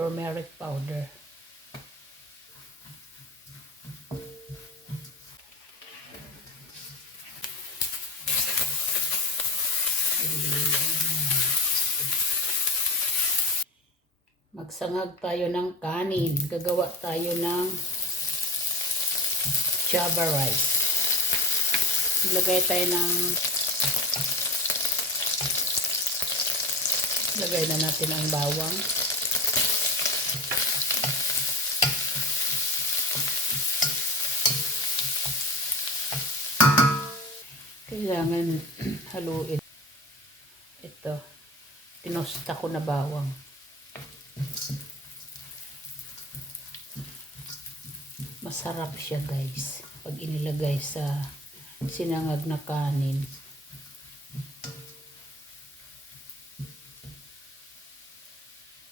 turmeric powder. Magsangag tayo ng kanin. Gagawa tayo ng java rice. Lagay na natin ang bawang. Kailangan haluin. Ito, tinosta ko na bawang. Masarap siya guys, pag inilagay sa sinangag na kanin.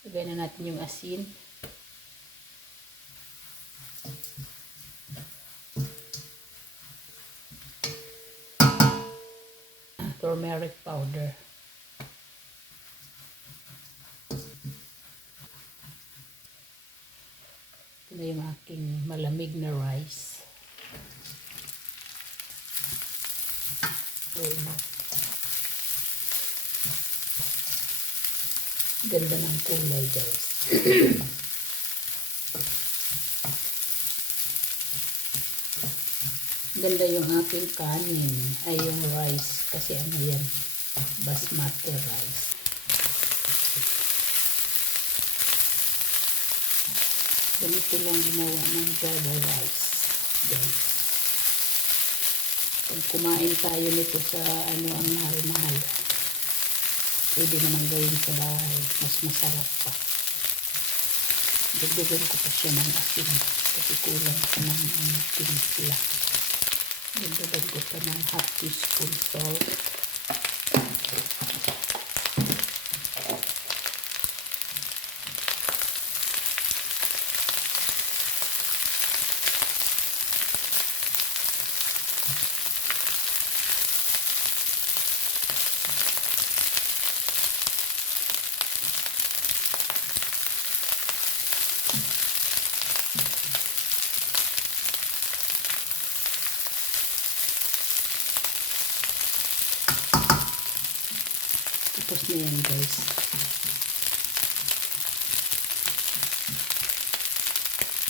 Lagay na natin yung asin. Turmeric powder. Ito na yung aking malamig na rice. Ganda ng kulay guys. Ganda yung aking kanin ay yung rice kasi ano yan, basmati rice. Ganito lang ginawa ng java rice guys. Pag kumain tayo nito sa ano ang mahal-mahal, pwede naman gawin sa bahay, mas masarap pa. Dagdagan ko pa siya ng asin kasi kulang pa ng timpla. Dagdagan ko pa ng half teaspoon salt. Tapos na yan guys.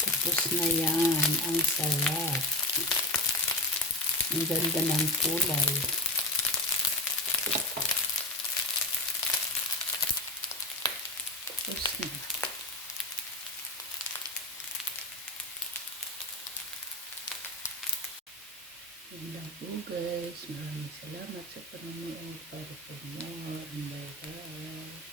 Tapos na yan. Ang sarap. Ang ganda ng kulay. Tapos na. Yan lang po guys. Maraming salamat sa panonood. Para for more. Bye bye.